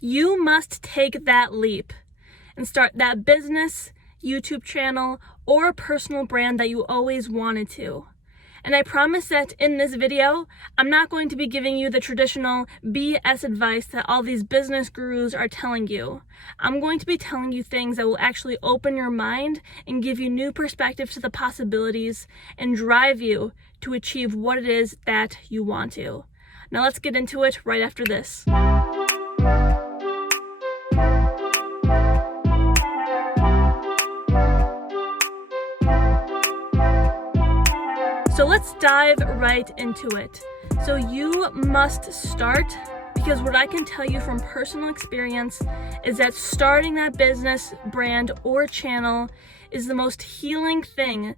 You must take that leap and start that business, YouTube channel, or personal brand that you always wanted to. And I promise that in this video, I'm not going to be giving you the traditional BS advice that all these business gurus are telling you. I'm going to be telling you things that will actually open your mind and give you new perspective to the possibilities and drive you to achieve what it is that you want to. Now let's get into it right after this. So let's dive right into it. So you must start, because what I can tell you from personal experience is that starting that business, brand, or channel is the most healing thing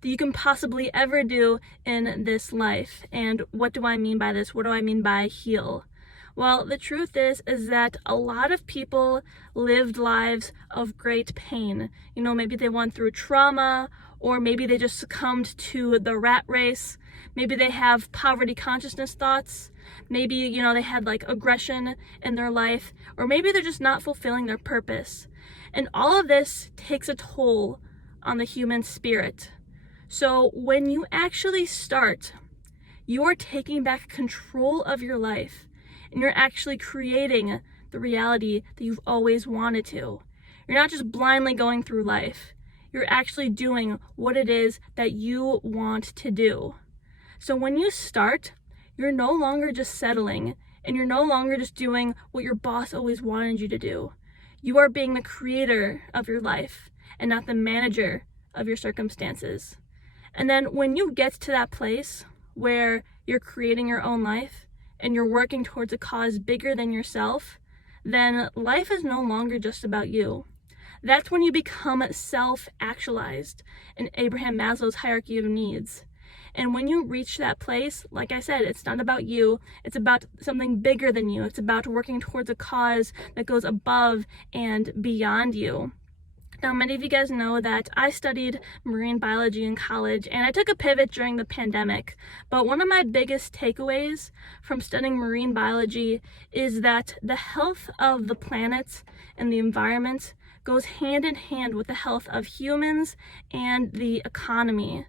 that you can possibly ever do in this life. And what do I mean by this? What do I mean by heal? Well, the truth is that a lot of people lived lives of great pain. Maybe they went through trauma, or maybe they just succumbed to the rat race. Maybe they have poverty consciousness thoughts. Maybe, they had like aggression in their life, or maybe they're just not fulfilling their purpose. And all of this takes a toll on the human spirit. So when you actually start, you are taking back control of your life, and you're actually creating the reality that you've always wanted to. You're not just blindly going through life. You're actually doing what it is that you want to do. So when you start, you're no longer just settling, and you're no longer just doing what your boss always wanted you to do. You are being the creator of your life and not the manager of your circumstances. And then when you get to that place where you're creating your own life and you're working towards a cause bigger than yourself, then life is no longer just about you. That's when you become self-actualized in Abraham Maslow's hierarchy of needs. And when you reach that place, like I said, it's not about you, it's about something bigger than you. It's about working towards a cause that goes above and beyond you. Now, many of you guys know that I studied marine biology in college, and I took a pivot during the pandemic. But one of my biggest takeaways from studying marine biology is that the health of the planet and the environment goes hand in hand with the health of humans and the economy.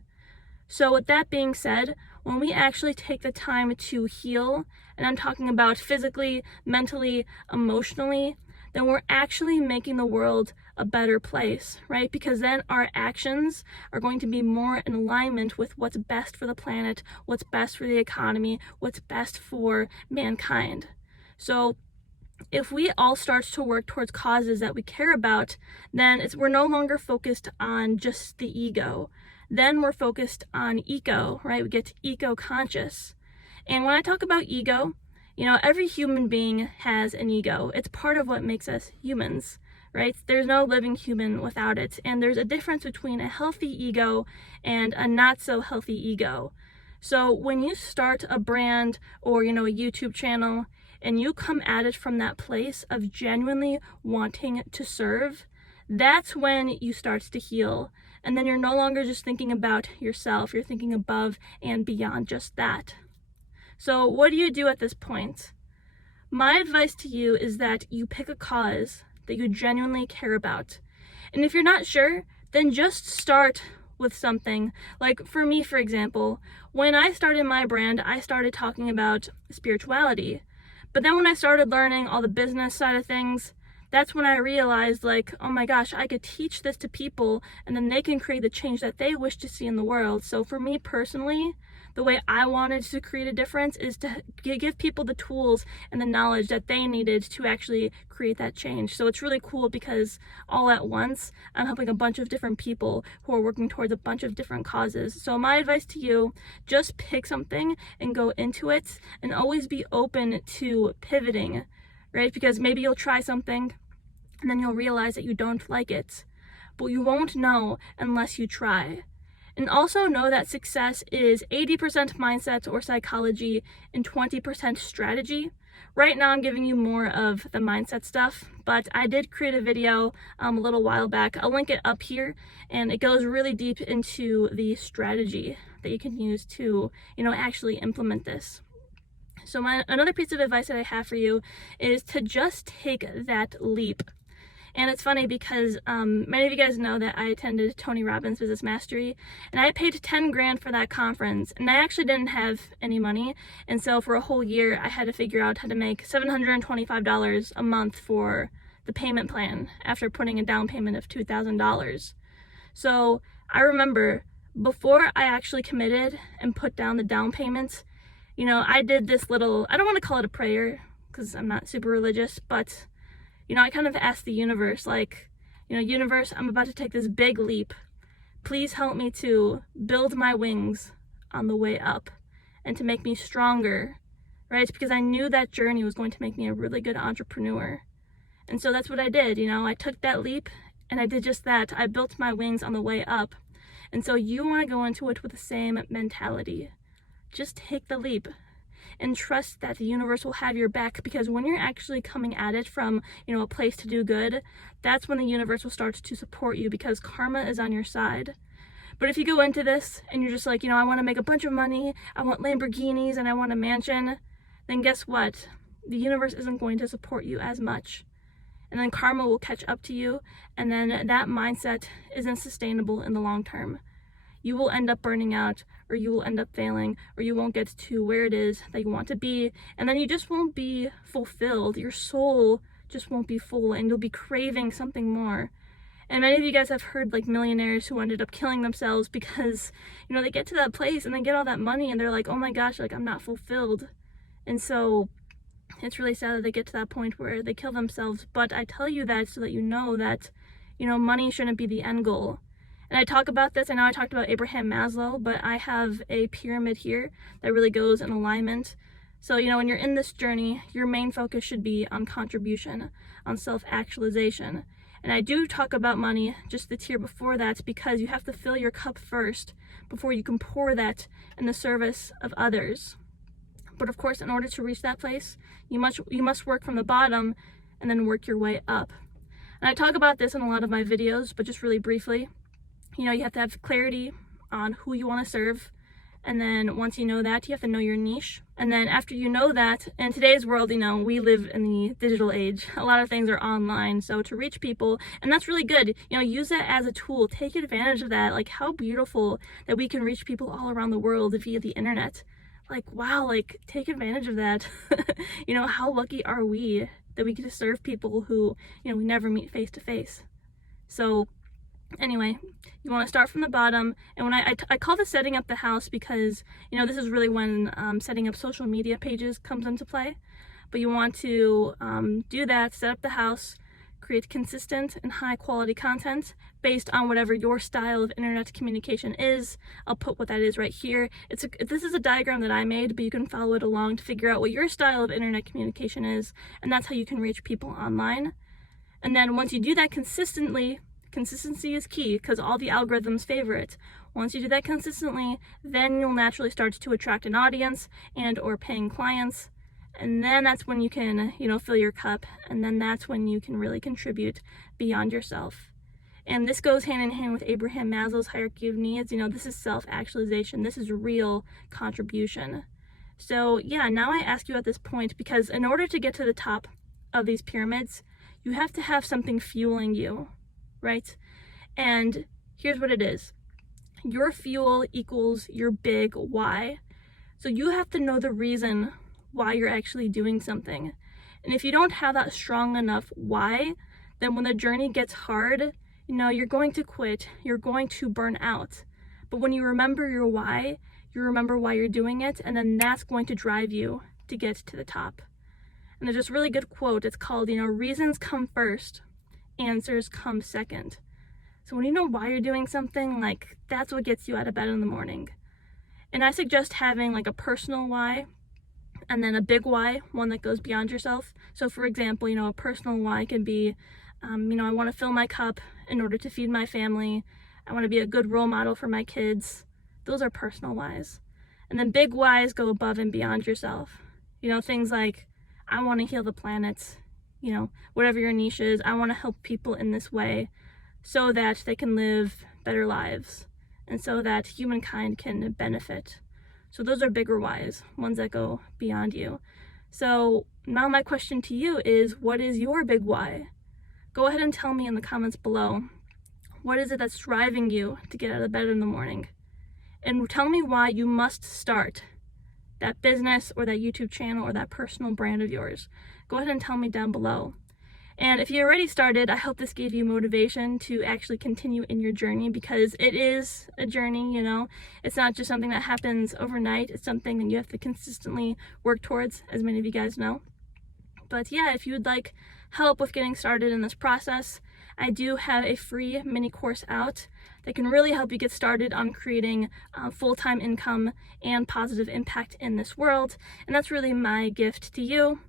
So with that being said, when we actually take the time to heal, and I'm talking about physically, mentally, emotionally, then we're actually making the world a better place, right? Because then our actions are going to be more in alignment with what's best for the planet, what's best for the economy, what's best for mankind. So if we all start to work towards causes that we care about, then we're no longer focused on just the ego. Then we're focused on eco, right? We get eco-conscious. And when I talk about ego, every human being has an ego. It's part of what makes us humans, right? There's no living human without it. And there's a difference between a healthy ego and a not so healthy ego. So when you start a brand or, a YouTube channel, and you come at it from that place of genuinely wanting to serve, that's when you start to heal. And then you're no longer just thinking about yourself, you're thinking above and beyond just that. So what do you do at this point? My advice to you is that you pick a cause that you genuinely care about. And if you're not sure, then just start with something. Like for me, for example, when I started my brand, I started talking about spirituality. But then when I started learning all the business side of things, that's when I realized, oh my gosh, I could teach this to people and then they can create the change that they wish to see in the world. So for me personally, the way I wanted to create a difference is to give people the tools and the knowledge that they needed to actually create that change. So it's really cool because all at once, I'm helping a bunch of different people who are working towards a bunch of different causes. So my advice to you, just pick something and go into it, and always be open to pivoting, right? Because maybe you'll try something and then you'll realize that you don't like it, but you won't know unless you try. And also know that success is 80% mindset or psychology and 20% strategy. Right now I'm giving you more of the mindset stuff, but I did create a video a little while back. I'll link it up here, and it goes really deep into the strategy that you can use to, actually implement this. So another piece of advice that I have for you is to just take that leap. And it's funny because many of you guys know that I attended Tony Robbins Business Mastery, and I paid 10 grand for that conference, and I actually didn't have any money. And so for a whole year, I had to figure out how to make $725 a month for the payment plan after putting a down payment of $2,000. So I remember before I actually committed and put down the down payment, you know, I did this little, I don't want to call it a prayer because I'm not super religious, but you know, I kind of asked the universe, like, you know, universe, I'm about to take this big leap. Please help me to build my wings on the way up and to make me stronger, right? Because I knew that journey was going to make me a really good entrepreneur. And so that's what I did. You know, I took that leap and I did just that. I built my wings on the way up. And so you want to go into it with the same mentality. Just take the leap. And trust that the universe will have your back, because when you're actually coming at it from, you know, a place to do good, that's when the universe will start to support you, because karma is on your side. But if you go into this and you're just like, you know, I want to make a bunch of money, I want Lamborghinis and I want a mansion, then guess what? The universe isn't going to support you as much. And then karma will catch up to you, and then that mindset isn't sustainable in the long term. You will end up burning out, or you will end up failing, or you won't get to where it is that you want to be, and then you just won't be fulfilled. Your soul just won't be full, and you'll be craving something more. And many of you guys have heard like millionaires who ended up killing themselves because, you know, they get to that place and they get all that money and they're like, oh my gosh, like I'm not fulfilled. And so it's really sad that they get to that point where they kill themselves. But I tell you that so that you know that, you know, money shouldn't be the end goal. And I talk about this, I know I talked about Abraham Maslow, but I have a pyramid here that really goes in alignment. So, you know, when you're in this journey, your main focus should be on contribution, on self-actualization. And I do talk about money, just the tier before that, because you have to fill your cup first before you can pour that in the service of others. But of course, in order to reach that place, you must work from the bottom and then work your way up. And I talk about this in a lot of my videos, but just really briefly. You know, you have to have clarity on who you want to serve. And then once you know that, you have to know your niche. And then after you know that, in today's world, you know, we live in the digital age. A lot of things are online. So to reach people, and that's really good, you know, use that as a tool. Take advantage of that. Like, how beautiful that we can reach people all around the world via the internet. Like, wow, like, take advantage of that. You know, how lucky are we that we get to serve people who, you know, we never meet face to face. So anyway, you want to start from the bottom. And when I call this setting up the house because, you know, this is really when setting up social media pages comes into play. But you want to do that, set up the house, create consistent and high quality content based on whatever your style of internet communication is. I'll put what that is right here. This is a diagram that I made, but you can follow it along to figure out what your style of internet communication is, and that's how you can reach people online. And then once you do that consistently, consistency is key because all the algorithms favor it. Once you do that consistently, then you'll naturally start to attract an audience and or paying clients. And then that's when you can, you know, fill your cup. And then that's when you can really contribute beyond yourself. And this goes hand in hand with Abraham Maslow's hierarchy of needs. You know, this is self-actualization. This is real contribution. So yeah, now I ask you at this point, because in order to get to the top of these pyramids, you have to have something fueling you, right? And here's what it is. Your fuel equals your big why. So you have to know the reason why you're actually doing something. And if you don't have that strong enough why, then when the journey gets hard, you know, you're going to quit, you're going to burn out. But when you remember your why, you remember why you're doing it, and then that's going to drive you to get to the top. And there's this really good quote. It's called, you know, reasons come first, answers come second. So when you know why you're doing something, like, that's what gets you out of bed in the morning. And I suggest having like a personal why and then a big why, one that goes beyond yourself. So for example, you know, a personal why can be, you know, I want to fill my cup in order to feed my family. I want to be a good role model for my kids. Those are personal whys. And then big whys go above and beyond yourself. You know, things like, I want to heal the planet, you know, whatever your niche is. I want to help people in this way so that they can live better lives and so that humankind can benefit. So those are bigger whys, ones that go beyond you. So now my question to you is, what is your big why? Go ahead and tell me in the comments below. What is it that's driving you to get out of bed in the morning? And tell me why you must start that business or that YouTube channel or that personal brand of yours. Go ahead and tell me down below. And if you already started, I hope this gave you motivation to actually continue in your journey, because it is a journey, you know. It's not just something that happens overnight. It's something that you have to consistently work towards, as many of you guys know. But yeah, if you would like help with getting started in this process, I do have a free mini course out that can really help you get started on creating full-time income and positive impact in this world. And that's really my gift to you.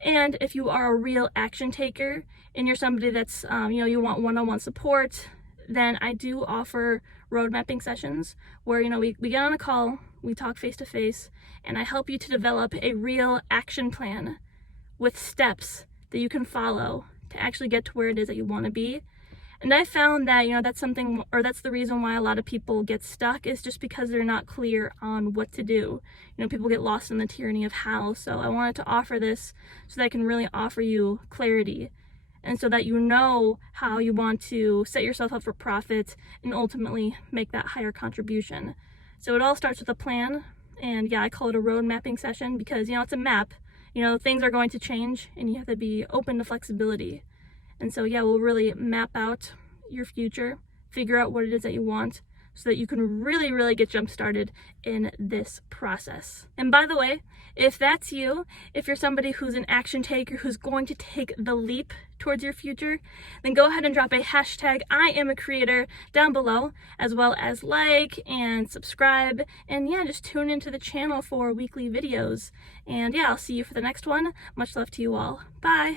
And if you are a real action taker and you're somebody that's, you want one-on-one support, then I do offer road mapping sessions where, we get on a call, we talk face-to-face, and I help you to develop a real action plan with steps that you can follow to actually get to where it is that you want to be. And I found that, that's something, or that's the reason why a lot of people get stuck, is just because they're not clear on what to do. People get lost in the tyranny of how. So I wanted to offer this so that I can really offer you clarity, and so that you know how you want to set yourself up for profit and ultimately make that higher contribution. So it all starts with a plan. And yeah, I call it a road mapping session because, it's a map. Things are going to change and you have to be open to flexibility. And so yeah, we'll really map out your future, figure out what it is that you want, so that you can really, really get jump started in this process. And by the way, if that's you, if you're somebody who's an action taker, who's going to take the leap towards your future, then go ahead and drop a hashtag #IamACreator down below, as well as like and subscribe. And yeah, just tune into the channel for weekly videos. And yeah, I'll see you for the next one. Much love to you all. Bye.